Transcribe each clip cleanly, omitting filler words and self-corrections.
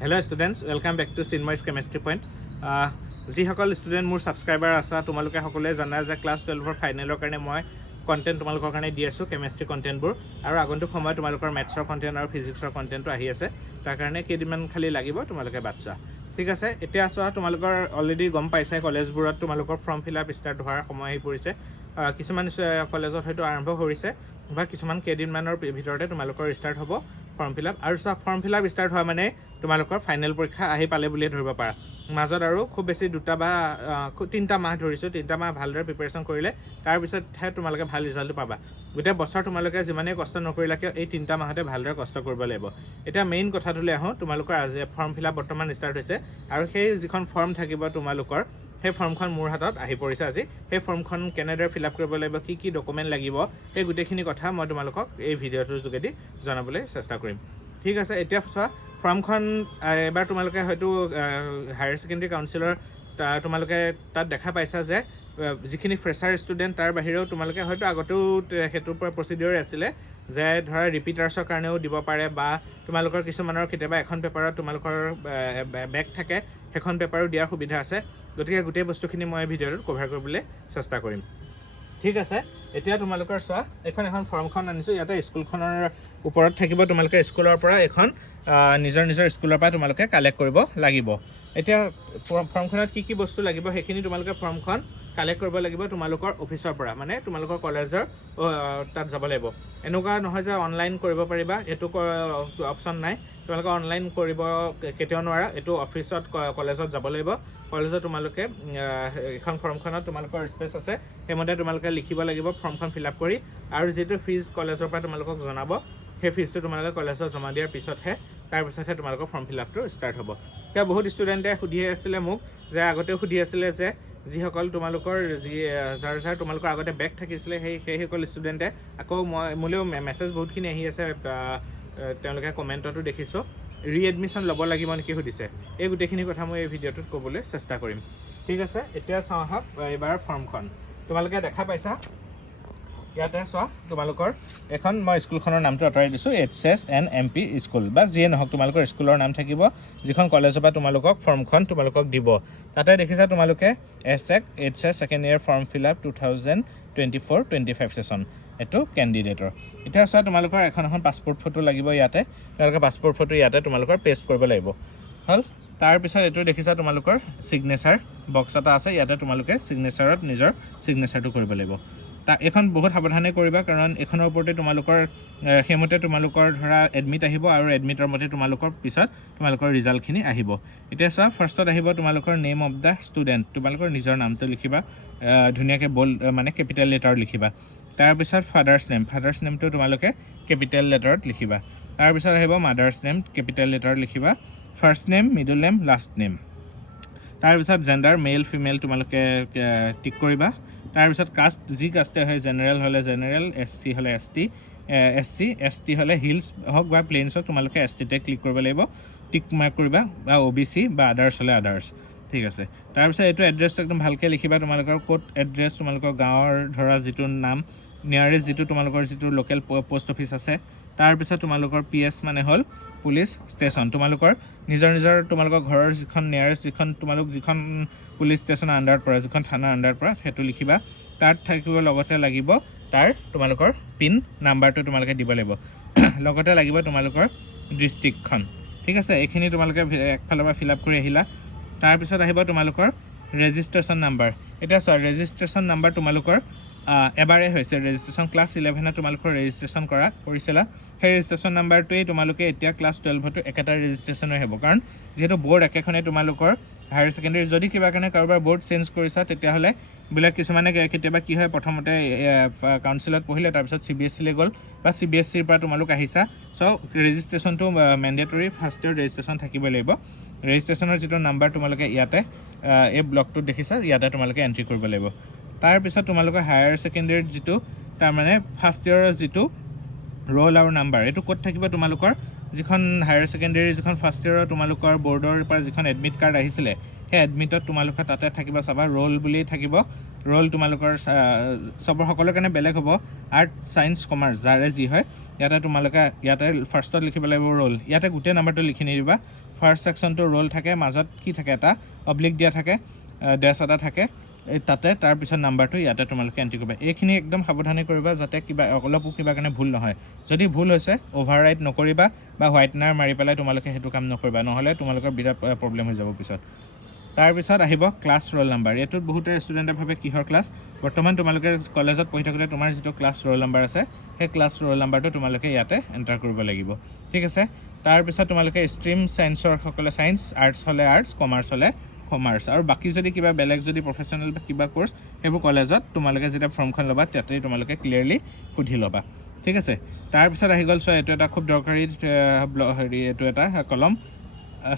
Hello students, welcome back to Sinmoy's Chemistry Point. যিসকল student মোৰ subscriber আছে তোমালোকে সকলোৱে জানা যে ক্লাছ 12ৰ ফাইনেলৰ কাৰণে মই কণ্টেণ্ট তোমালোকৰ কাৰণে দি আছোঁ কেমেষ্ট্ৰি কণ্টেণ্টবোৰ আৰু আগন্তুক সময়ত তোমালোকৰ মেথছৰ কণ্টেণ্ট আৰু ফিজিক্সৰ কণ্টেণ্টটো আহি আছে তাৰ কাৰণে কেইদিনমান খালি লাগিব তোমালোকে বাচ্চা ঠিক আছে এতিয়া চোৱা তোমালোকৰ অলৰেডি গম পাইছাই কলেজবোৰত তোমালোকৰ ফৰ্ম ফিল আপ ষ্টাৰ্ট হোৱাৰ সময় আহি পৰিছে কিছুমান কলেজত হয়তো আৰম্ভ কৰিছে বা কিছুমান কেইদিনমানৰ ভিতৰতে তোমালোকৰ ষ্টাৰ্ট হ'ব ফৰ্ম ফিল আপ আৰু চোৱা ফৰ্ম ফিল আপ ষ্টাৰ্ট হোৱা মানে তোমালোকৰ ফাইনেল পৰীক্ষা আহি পালে বুলিয়ে ধৰিব পাৰা মাজত আৰু খুব বেছি 2টা বা 3টা মাহ ধৰিছোঁ 3টা মাহ ভালদৰে প্ৰিপেৰেশ্যন কৰিলে তাৰপিছতহে তোমালোকে ভাল ৰিজাল্টটো পাবা গোটেই বছৰ তোমালোকে যিমানেই কষ্ট নকৰিলা কিয় এই 3টা মাহতে ভালদৰে কষ্ট কৰিব লাগিব এতিয়া মেইন কথাটোলৈ আহোঁ তোমালোকৰ আজি ফৰ্ম ফিল আপ বৰ্তমান ষ্টাৰ্ট হৈছে আৰু সেই যিখন ফৰ্ম থাকিব তোমালোকৰ সেই ফৰ্মখন মোৰ হাতত আহি পৰিছে আজি সেই ফৰ্মখন কেনেদৰে ফিল আপ কৰিব লাগিব কি ডকুমেণ্ট লাগিব সেই গোটেইখিনি কথা মই তোমালোকক এই ভিডিঅ'টোৰ যোগেদি জনাবলৈ চেষ্টা কৰিম ঠিক আছে এতিয়া চোৱা ফৰ্মখন এবাৰ তোমালোকে হয়তো হায়াৰ ছেকেণ্ডেৰী কাউন্সিলৰ তোমালোকে তাত দেখা পাইছা যে যিখিনি ফ্ৰেছাৰ ষ্টুডেণ্ট তাৰ বাহিৰেও তোমালোকে হয়তো আগতেও সেইটোৰ পৰা প্ৰচিডিঅ'ৰ আছিলে যে ধৰা ৰিপিটাৰ্ছৰ কাৰণেও দিব পাৰে বা তোমালোকৰ কিছুমানৰ কেতিয়াবা এখন পেপাৰত তোমালোকৰ বেক থাকে সেইখন পেপাৰো দিয়াৰ সুবিধা আছে গতিকে গোটেই বস্তুখিনি মই ভিডিঅ'টোত কভাৰ কৰিবলৈ চেষ্টা কৰিম ঠিক আছে এতিয়া তোমালোকৰ চোৱা এখন ফৰ্মখন আনিছোঁ ইয়াতে স্কুলখনৰ ওপৰত থাকিব তোমালোকে স্কুলৰ পৰা এখন নিজৰ স্কুলৰ পৰা তোমালোকে কালেক্ট কৰিব লাগিব এতিয়া ফৰ্মখনত কি বস্তু লাগিব সেইখিনি তোমালোকে ফৰ্মখন কালেক্ট কৰিব লাগিব তোমালোকৰ অফিচৰ পৰা মানে তোমালোকৰ কলেজৰ তাত যাব লাগিব এনেকুৱা নহয় যে অনলাইন কৰিব পাৰিবা এইটো অপশ্যন নাই তোমালোকে অনলাইন কৰিব কেতিয়াও নোৱাৰা এইটো অফিচত কলেজত যাব লাগিব কলেজত তোমালোকে এখন ফৰ্মখনত তোমালোকৰ স্পেচ আছে সেইমতে তোমালোকে লিখিব লাগিব ফৰ্মখন ফিল আপ কৰি আৰু যিটো ফিজ কলেজৰ পৰা তোমালোকক জনাব সেই ফিজটো তোমালোকে কলেজত জমা দিয়াৰ পিছতহে তাৰপিছতহে তোমালোকৰ ফৰ্ম ফিল আপটো ষ্টাৰ্ট হ'ব এতিয়া বহুত ষ্টুডেণ্টে সুধি আছিলে মোক যে আগতেও সুধি আছিলে যে যিসকল তোমালোকৰ যাৰ তোমালোকৰ আগতে বেক থাকিছিলে সেইসকল ষ্টুডেণ্টে আকৌ মোলৈও মেছেজ বহুতখিনি আহি আছে তেওঁলোকে কমেণ্টতো দেখিছোঁ ৰিএডমিশ্যন ল'ব লাগিব নেকি সুধিছে এই গোটেইখিনি কথা মই এই ভিডিঅ'টোত ক'বলৈ চেষ্টা কৰিম ঠিক আছে এতিয়া চাওঁ আহক এইবাৰ ফৰ্মখন তোমালোকে দেখা পাইছা ইয়াতে চোৱা তোমালোকৰ এখন মই স্কুলখনৰ নামটো আঁতৰাই দিছোঁ AHSEC স্কুল বা যিয়ে নহওক তোমালোকৰ স্কুলৰ নাম থাকিব যিখন কলেজৰ পৰা তোমালোকক ফৰ্মখন তোমালোকক দিব তাতে দেখিছা তোমালোকে AHSEC second year form fill up 2024-25 session এইটো কেণ্ডিডেটৰ এতিয়া চোৱা তোমালোকৰ এখন পাছপৰ্ট ফটো লাগিব ইয়াতে তোমালোকে পাছপৰ্ট ফটো ইয়াতে তোমালোকৰ পেষ্ট কৰিব লাগিব হ'ল তাৰপিছত এইটো দেখিছা তোমালোকৰ ছিগনেচাৰ বক্স এটা আছে ইয়াতে তোমালোকে ছিগনেচাৰত নিজৰ ছিগনেচাৰটো কৰিব লাগিব এখন বহুত সাৱধানে কৰিবা কাৰণ এখনৰ ওপৰতে তোমালোকৰ সেইমতে তোমালোকৰ ধৰা এডমিট আহিব আৰু এডমিটৰ মতে তোমালোকৰ পিছত তোমালোকৰ ৰিজাল্টখিনি আহিব এতিয়া চোৱা ফাৰ্ষ্টত আহিব তোমালোকৰ নেম অফ দ্য ষ্টুডেণ্ট তোমালোকৰ নিজৰ নামটো লিখিবা ধুনীয়াকৈ বল্ড মানে কেপিটেল লেটাৰত লিখিবা তাৰপিছত ফাদাৰ্ছ নেমটো তোমালোকে কেপিটেল লেটাৰত লিখিবা তাৰপিছত আহিব মাদাৰ্ছ নেম কেপিটেল লেটাৰত লিখিবা first name middle name last name তাৰপিছত জেণ্ডাৰ মেল ফিমেল তোমালোকে টিক কৰিবা তাৰপিছত কাষ্ট যি কাষ্টে হয় জেনেৰেল হ'লে জেনেৰেল SC হ'লে ST হ'লে হিলছ হওক বা প্লেইনছ হওক তোমালোকে STতে ক্লিক কৰিব লাগিব টিক মাৰ্ক কৰিবা বা OBC বা আদাৰ্ছ হ'লে আদাৰ্ছ ঠিক আছে তাৰপিছত এইটো এড্ৰেছটো একদম ভালকৈ লিখিবা তোমালোকৰ ক'ত এড্ৰেছ তোমালোকৰ গাঁৱৰ ধৰা যিটো নাম নিয়াৰেষ্ট যিটো তোমালোকৰ যিটো লোকেল পোষ্ট অফিচ আছে তাৰপিছত তোমালোকৰ PS মানে হ'ল পুলিচ ষ্টেচন তোমালোকৰ নিজৰ তোমালোকৰ ঘৰৰ যিখন নিয়াৰেষ্ট যিখন পুলিচ ষ্টেচনৰ আণ্ডাৰত পৰা যিখন থানাৰ আণ্ডাৰত পৰা সেইটো লিখিবা তাত থাকিব লগতে লাগিব তাৰ তোমালোকৰ পিন নাম্বাৰটো তোমালোকে দিব লাগিব লগতে লাগিব তোমালোকৰ ডিষ্ট্ৰিক্টখন ঠিক আছে এইখিনি তোমালোকে একফালৰ পৰা ফিল আপ কৰি আহিলা তাৰপিছত আহিব তোমালোকৰ ৰেজিষ্ট্ৰেশ্যন নাম্বাৰ এতিয়া চোৱা ৰেজিষ্ট্ৰেশ্যন নাম্বাৰ তোমালোকৰ এবাৰে হৈছে ৰেজিষ্ট্ৰেশ্যন ক্লাছ 11 তোমালোকৰ ৰেজিষ্ট্ৰেশ্যন কৰিছিলা সেই ৰেজিষ্ট্ৰেশ্যন নাম্বাৰটোৱেই তোমালোকে এতিয়া ক্লাছ 12তো একেটা ৰেজিষ্ট্ৰেশ্যনেই হ'ব কাৰণ যিহেতু বৰ্ড একেখনে তোমালোকৰ হায়াৰ ছেকেণ্ডেৰী যদি কিবা কাৰণে কাৰোবাৰ বৰ্ড চেঞ্জ কৰিছা তেতিয়াহ'লে বিলাক কিছুমানে কেতিয়াবা কি হয় প্ৰথমতে কাউন্সিলত পঢ়িলে তাৰপিছত CBSE গ'ল বা CBSEৰ পৰা তোমালোক আহিছা চ' ৰেজিষ্ট্ৰেশ্যনটো মেণ্ডেটৰী ফাৰ্ষ্ট ইয়েৰ ৰেজিষ্ট্ৰেশ্যন থাকিব লাগিব ৰেজিষ্ট্ৰেশ্যনৰ যিটো নাম্বাৰ তোমালোকে ইয়াতে এই ব্লকটোত দেখিছা ইয়াতে তোমালোকে এণ্ট্ৰি কৰিব লাগিব তাৰপিছত তোমালোকৰ হায়াৰ ছেকেণ্ডেৰীত যিটো তাৰমানে ফাৰ্ষ্ট ইয়েৰৰ যিটো ৰোল আৰু নাম্বাৰ এইটো ক'ত থাকিব তোমালোকৰ যিখন হায়াৰ ছেকেণ্ডেৰী যিখন ফাৰ্ষ্ট ইয়েৰৰ তোমালোকৰ বৰ্ডৰ পৰা যিখন এডমিট কাৰ্ড আহিছিলে সেই এডমিটত তোমালোকৰ তাতে থাকিব চাবা ৰোল বুলি থাকিব ৰোল তোমালোকৰ সবৰ সকলৰ কাৰণে বেলেগ হ'ব আৰ্ট সায়েন্স কমাৰ্চ যাৰে যি হয় ইয়াতে তোমালোকে ইয়াতে ফাৰ্ষ্টত লিখিব লাগিব ৰোল ইয়াতে গোটেই নাম্বাৰটো লিখি নিদিবা ফাৰ্ষ্ট ছেকশ্যনটো ৰোল থাকে, মাজত কি থাকে এটা অব্লিক দিয়া থাকে, ডেছ এটা থাকে, তাতে তাৰপিছত নাম্বাৰটো ইয়াতে তোমালোকে এণ্ট্ৰি কৰিবা। এইখিনি একদম সাৱধানে কৰিবা যাতে কিবা অলপো কিবা কাৰণে ভুল নহয়। যদি ভুল হৈছে অভাৰৰাইট নকৰিবা বা হোৱাইটনাৰ মাৰি পেলাই তোমালোকে সেইটো কাম নকৰিবা, নহ'লে তোমালোকৰ বিৰাট প্ৰব্লেম হৈ যাব পিছত। তাৰপিছত আহিব ক্লাছ ৰোল নাম্বাৰ। এইটোত বহুতে ষ্টুডেণ্টে ভাবে কিহৰ ক্লাছ। বৰ্তমান তোমালোকে কলেজত পঢ়ি থাকোঁতে তোমাৰ যিটো ক্লাছ ৰোল নাম্বাৰ আছে সেই ক্লাছ ৰোল নাম্বাৰটো তোমালোকে ইয়াতে এণ্টাৰ কৰিব লাগিব, ঠিক আছে। তাৰপিছত তোমালোকে ষ্ট্ৰীম ছায়েন্সৰ সকলে ছায়েন্স, আৰ্টছ হ'লে আৰ্টছ, কমাৰ্চ হ'লে কমাৰ্চ, আৰু বাকী যদি কিবা বেলেগ যদি প্ৰফেশ্যনেল বা কিবা কোৰ্চ সেইবোৰ কলেজত তোমালোকে যেতিয়া ফৰ্মখন ল'বা তাতেই তোমালোকে ক্লিয়াৰলি সুধি ল'বা, ঠিক আছে। তাৰপিছত আহি গ'ল, এইটো এটা খুব দৰকাৰী এইটো এটা কলম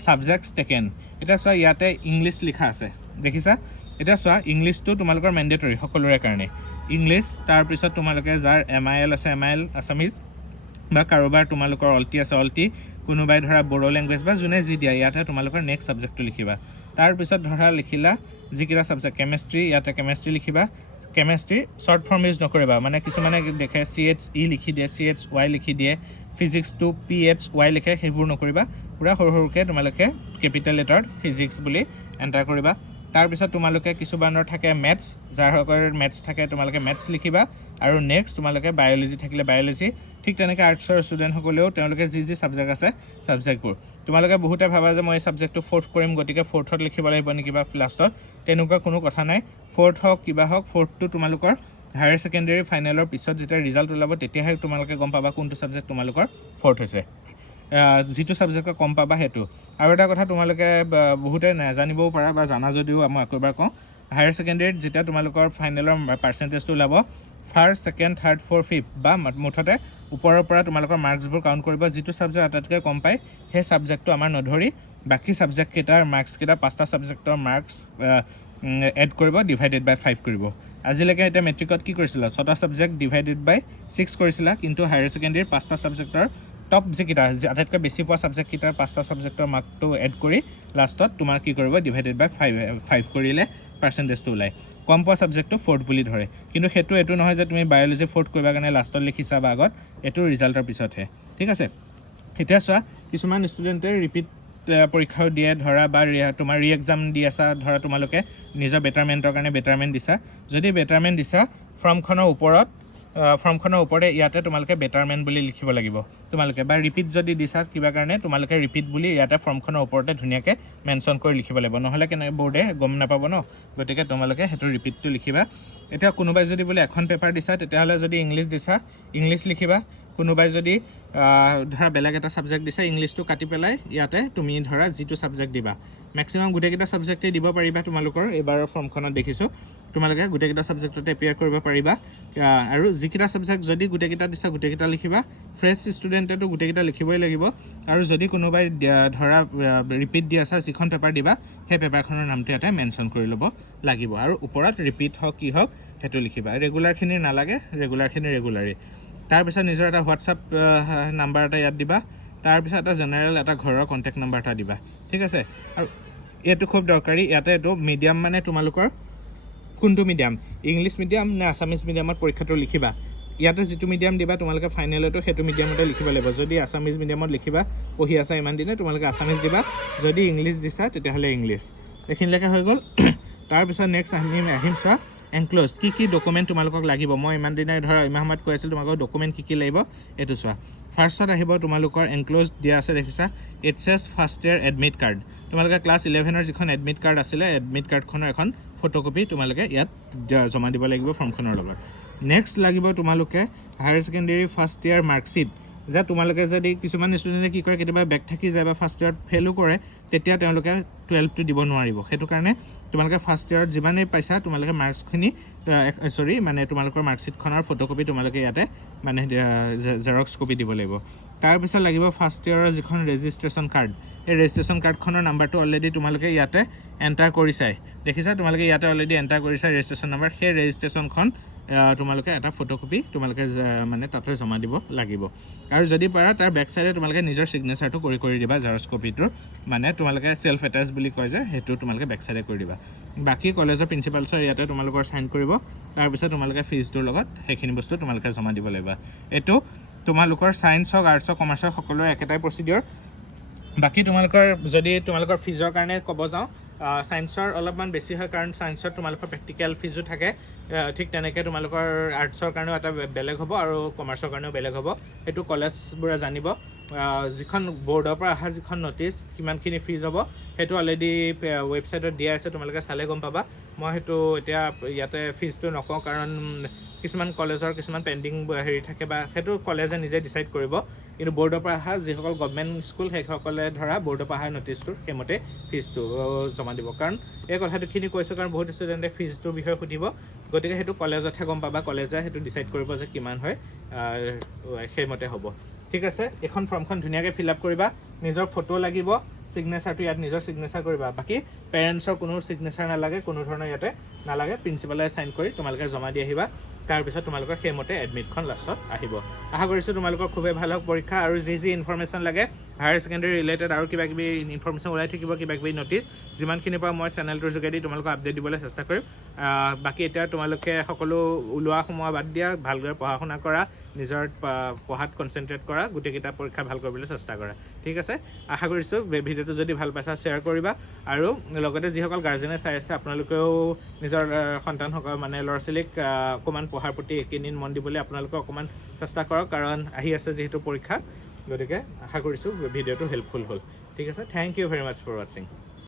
ছাবজেক্টছ টেকেন। এতিয়া চোৱা ইয়াতে ইংলিছ লিখা আছে, দেখিছা। এতিয়া চোৱা ইংলিছটো তোমালোকৰ মেণ্ডেটৰী সকলোৰে কাৰণে ইংলিছ। তাৰপিছত তোমালোকে যাৰ MIL আছে MIL আছামিজ, বা কাৰোবাৰ তোমালোকৰ অলটি আছে অলটি, কোনোবাই ধৰা বড়ো লেংগুৱেজ বা যোনে যি দিয়া, ইয়াতে তোমালোকৰ নেক্সট ছাবজেক্টটো লিখিবা। তাৰপিছত ধৰা লিখিলা যিকেইটা ছাবজেক্ট, কেমেষ্ট্ৰি, ইয়াতে কেমেষ্ট্ৰি লিখিবা। কেমেষ্ট্ৰি শ্বৰ্ট ফৰ্ম ইউজ নকৰিবা, মানে কিছুমানে দেখে CHE লিখি দিয়ে, CHY লিখি দিয়ে, ফিজিক্সটো PHY লিখে, সেইবোৰ নকৰিবা। পূৰা সৰু সৰুকৈ তোমালোকে কেপিটেল লেটাৰত ফিজিক্স বুলি এণ্টাৰ কৰিবা। তাৰপিছত তোমালোকে কিছুমানৰ থাকে মেথছ, যাৰ সকলৰ মেথছ থাকে তোমালোকে মেথছ লিখিবা। আৰু নেক্সট তোমালোকে বায়'লজি থাকিলে বায়'লজি। ঠিক তেনেকৈ আৰ্টছৰ ষ্টুডেণ্টসকলেও তেওঁলোকে যি যি ছাবজেক্ট আছে ছাবজেক্টবোৰ, তোমালোকে বহুতে ভাবা যে মই এই ছাবজেক্টটো 4th কৰিম গতিকে 4thত লিখিব লাগিব নেকি বা লাষ্টত, তেনেকুৱা কোনো কথা নাই। 4th হওক কিবা হওক, 4thটো তোমালোকৰ হায়াৰ ছেকেণ্ডেৰী ফাইনেলৰ পিছত যেতিয়া ৰিজাল্ট ওলাব তেতিয়াহে তোমালোকে গম পাবা কোনটো ছাবজেক্ট তোমালোকৰ 4th হৈছে, যিটো ছাবজেক্টত কম পাবা সেইটো। আৰু এটা কথা তোমালোকে বহুতে নাজানিবও পাৰা বা জানা যদিও মই আকৌ এবাৰ কওঁ, হায়াৰ ছেকেণ্ডেৰীত যেতিয়া তোমালোকৰ ফাইনেলৰ পাৰ্চেণ্টেজটো ওলাব, first, second, third, fourth, fifth বা মুঠতে ওপৰৰ পৰা তোমালোকৰ মাৰ্কছবোৰ কাউণ্ট কৰিব। যিটো ছাবজেক্ট আটাইতকৈ কম পায় সেই ছাবজেক্টটো আমাৰ নধৰি বাকী ছাবজেক্টকেইটাৰ মাৰ্কছকেইটা 5টা ছাবজেক্টৰ মাৰ্কছ এড কৰিব, ডিভাইডেড বাই 5 কৰিব। আজিলৈকে এতিয়া মেট্ৰিকত কি কৰিছিলা, 6টা ছাবজেক্ট ডিভাইডেড বাই 6 কৰিছিলা, কিন্তু হায়াৰ ছেকেণ্ডেৰীৰ 5টা ছাবজেক্টৰ টপ যিকেইটা আটাইতকৈ বেছি পোৱা ছাবজেক্টকেইটাৰ 5টা ছাবজেক্টৰ মাৰ্কটো এড কৰি লাষ্টত তোমাৰ কি কৰিব, ডিভাইডেড বাই 5 কৰিলে পাৰ্চেণ্টেজটো ওলায়। কম পোৱা ছাবজেক্টটো 4th বুলি ধৰে, কিন্তু এইটো নহয় যে তুমি বায়'লজি 4th কৰিবা কাৰণে লাষ্টত লিখিছা বা আগত, এইটো ৰিজাল্টৰ পিছতহে, ঠিক আছে। এতিয়া চোৱা কিছুমান ষ্টুডেণ্টে ৰিপিট পৰীক্ষাও দিয়ে ধৰা, বা তোমাৰ এক্সাম দি আছা ধৰা, তোমালোকে নিজৰ বেটাৰমেণ্টৰ কাৰণে বেটাৰমেণ্ট দিছা। যদি বেটাৰমেণ্ট দিছা ফৰ্মখনৰ ওপৰতে ইয়াতে তোমালোকে বেটাৰমেণ্ট বুলি লিখিব লাগিব তোমালোকে, বা ৰিপিট যদি দিছা কিবা কাৰণে তোমালোকে ৰিপিট বুলি ইয়াতে ফৰ্মখনৰ ওপৰতে ধুনীয়াকৈ মেনশ্যন কৰি লিখিব লাগিব, নহ'লে কেনেকৈ বৰ্ডে গম নাপাব ন। গতিকে তোমালোকে সেইটো ৰিপিটটো লিখিবা। এতিয়া কোনোবাই যদি বোলে এখন পেপাৰ দিছা, তেতিয়াহ'লে যদি ইংলিছ দিছা ইংলিছ লিখিবা। কোনোবাই যদি ধৰা বেলেগ এটা ছাবজেক্ট দিছা, ইংলিছটো কাটি পেলাই ইয়াতে তুমি ধৰা যিটো ছাবজেক্ট দিবা, মেক্সিমাম গোটেইকেইটা ছাবজেক্টেই দিব পাৰিবা। তোমালোকৰ এইবাৰৰ ফৰ্মখনত দেখিছোঁ তোমালোকে গোটেইকেইটা ছাবজেক্টতে এপিয়াৰ কৰিব পাৰিবা। আৰু যিকেইটা ছাবজেক্ট যদি গোটেইকেইটা দিছা গোটেইকেইটা লিখিবা। ফ্ৰেছ ষ্টুডেণ্টেতো গোটেইকেইটা লিখিবই লাগিব। আৰু যদি কোনোবাই ধৰা ৰিপিট দি আছা, যিখন পেপাৰ দিবা সেই পেপাৰখনৰ নামটো ইয়াতে মেনশ্যন কৰি ল'ব লাগিব। আৰু ওপৰত ৰিপিট হওক কি হওক সেইটো লিখিবা। ৰেগুলাৰখিনি নালাগে, ৰেগুলাৰখিনি ৰেগুলাৰেই। তাৰপিছত নিজৰ এটা হোৱাটছআপ নাম্বাৰ এটা ইয়াত দিবা। তাৰপিছত এটা জেনেৰেল এটা ঘৰৰ কণ্টেক্ট নাম্বাৰ এটা দিবা, ঠিক আছে। আৰু এইটো খুব দৰকাৰী, ইয়াতে এইটো মিডিয়াম মানে তোমালোকৰ কোনটো মিডিয়াম, ইংলিছ মিডিয়াম নে আছামিজ মিডিয়ামত পৰীক্ষাটো লিখিবা। ইয়াতে যিটো মিডিয়াম দিবা তোমালোকে ফাইনেলতো সেইটো মিডিয়ামতে লিখিব লাগিব। যদি আছামিজ মিডিয়ামত লিখিবা, পঢ়ি আছা ইমান দিনে, তোমালোকে আছামিজ দিবা। যদি ইংলিছ দিছা তেতিয়াহ'লে ইংলিছ। এইখিনিলৈকে হৈ গ'ল। তাৰপিছত নেক্সট আহিম চোৱা এনক্ল'জ, কি ডকুমেণ্ট তোমালোকক লাগিব। মই ইমান দিনে ধৰা ইমান সময়ত কৈ আছিলোঁ তোমালোকক ডকুমেণ্ট কি লাগিব এইটো চোৱা। ফাৰ্ষ্টত আহিব তোমালোকৰ এনক্ল'জ দিয়া আছে দেখিছা, AHSEC first year admit card. তোমালোকে ক্লাছ 11ৰ যিখন এডমিট কাৰ্ড আছিলে, এডমিট কাৰ্ডখনৰ এখন ফটোকপি তোমালোকে ইয়াত জমা দিব লাগিব ফৰ্মখনৰ লগত। নেক্সট লাগিব তোমালোকে higher secondary first year marksheet. যে তোমালোকে যদি কিছুমান ষ্টুডেণ্টে কি কৰে, কেতিয়াবা বেক থাকি যায় বা ফাৰ্ষ্ট ইয়েৰত ফেইলো কৰে, তেতিয়া তেওঁলোকে 12টো দিব নোৱাৰিব। সেইটো কাৰণে তোমালোকে ফাৰ্ষ্ট ইয়েৰত যিমানেই পাইছা তোমালোকে মাৰ্কছখিনি মানে তোমালোকৰ মাৰ্কশ্বিটখনৰ ফটোকপি তোমালোকে ইয়াতে মানে জেৰক্স কপি দিব লাগিব। তাৰপিছত লাগিব ফাৰ্ষ্ট ইয়েৰৰ যিখন ৰেজিষ্ট্ৰেশ্যন কাৰ্ড, এই ৰেজিষ্ট্ৰেশ্যন কাৰ্ডখনৰ নাম্বাৰটো অলৰেডি তোমালোকে ইয়াতে এণ্টাৰ কৰিছাই, দেখিছা তোমালোকে ইয়াতে অলৰেডি এণ্টাৰ কৰিছা ৰেজিষ্ট্ৰেশ্যন নাম্বাৰ। সেই ৰেজিষ্ট্ৰেশ্যনখন তোমালোকে এটা ফটোকপি তোমালোকে মানে তাতে জমা দিব লাগিব। আৰু যদি পাৰা তাৰ বেক চাইডে তোমালোকে নিজৰ ছিগনেচাৰটো কৰি দিবা জেৰক্স কপিটোৰ, মানে তোমালোকে চেল্ফ এটাচ বুলি কয় যে সেইটো তোমালোকে বেক চাইডে কৰি দিবা। বাকী কলেজৰ প্ৰিন্সিপালছৰ ইয়াতে তোমালোকৰ চাইন কৰিব। তাৰপিছত তোমালোকে ফিজটোৰ লগত সেইখিনি বস্তু তোমালোকে জমা দিব লাগিব। এইটো তোমালোকৰ ছায়েন্স হওক, আৰ্টছ হওক, কমাৰ্চ হওক সকলোৰে একেটাই প্ৰচিডিঅ'ৰ। বাকি তোমালোকৰ যদি তোমালোকৰ ফিজৰ কাৰণে ক'ব যাওঁ সায়েন্সৰ অলপমান বেছি হয় কাৰণ সায়েন্সত তোমালোকৰ প্ৰেক্টিকেল ফিজো থাকে ঠিক তেনেকৈ তোমালোকৰ আৰ্টছৰ কাৰণেও এটা বেলেগ হ'ব আৰু কমাৰ্চৰ কাৰণেও বেলেগ হ'ব সেইটো কলেজবোৰে জানিব যিখন বৰ্ডৰ পৰা অহা যিখন নটিচ কিমানখিনি ফিজ হ'ব সেইটো অলৰেডি ৱেবছাইটত দিয়া আছে তোমালোকে চালে গম পাবা মই সেইটো এতিয়া ইয়াতে ফিজটো নকওঁ কাৰণ কিছুমান কলেজৰ কিছুমান পেণ্ডিং হেৰি থাকে বা সেইটো কলেজে নিজে ডিচাইড কৰিব কিন্তু বৰ্ডৰ পৰা অহা যিসকল গভৰ্ণমেণ্ট স্কুল সেইসকলে ধৰা বৰ্ডৰ পৰা অহা নটিচটোৰ সেইমতে ফিজটো জমা দিব কাৰণ এই কথাটোখিনি কৈছোঁ কাৰণ বহুত ষ্টুডেণ্টে ফিজটোৰ বিষয়ে সুধিব গতিকে সেইটো কলেজতহে গম পাবা কলেজে সেইটো ডিচাইড কৰিব যে কিমান হয় সেইমতে হ'ব ঠিক আছে এখন ফৰ্মখন ধুনীয়াকৈ ফিল আপ কৰিবা নিজৰ ফটো লাগিব সিগনেচাৰটো ইয়াত নিজৰ সিগনেচাৰ কৰিবা বাকি পেৰেণ্টছৰ কোনো সিগনেচাৰ নালাগে কোনো ধৰণৰ ইয়াতে নালাগে প্ৰিন্সিপালে সাইন কৰি তোমালোকে জমা দি আহিবা তাৰপিছত তোমালোকৰ সেইমতে এডমিটখন লাষ্টত আহিব আশা কৰিছোঁ তোমালোকৰ খুবেই ভাল হওক পৰীক্ষা আৰু যি ইনফৰমেশ্যন লাগে হায়াৰ ছেকেণ্ডেৰী ৰিলেটেড আৰু কিবা কিবি ইনফৰমেশ্যন ওলাই থাকিব কিবা কিবি নটিচ যিমানখিনিৰ পৰা মই চেনেলটোৰ যোগেদি তোমালোকক আপডেট দিবলৈ চেষ্টা কৰিম বাকি এতিয়া তোমালোকে সকলো ওলোৱা সময় বাদ দিয়া ভালদৰে পঢ়া শুনা কৰা নিজৰ পঢ়াত কনচেনট্ৰেট কৰা গোটেইকেইটা পৰীক্ষা ভাল কৰিবলৈ চেষ্টা কৰা ঠিক আছে আশা কৰিছোঁ ভিডিঅ'টো যদি ভাল পাইছা শ্বেয়াৰ কৰিবা আৰু লগতে যিসকল গাৰ্জেনে চাই আছে আপোনালোকেও নিজৰ সন্তানসকল মানে ল'ৰা ছোৱালীক অকণমান পঢ়াৰ প্ৰতি এইকেইদিন মন দিবলৈ আপোনালোকে অকণমান চেষ্টা কৰক কাৰণ আহি আছে যিহেতু পৰীক্ষা গতিকে আশা কৰিছোঁ ভিডিঅ'টো হেল্পফুল হ'ল ঠিক আছে thank you very much for ৱাচিং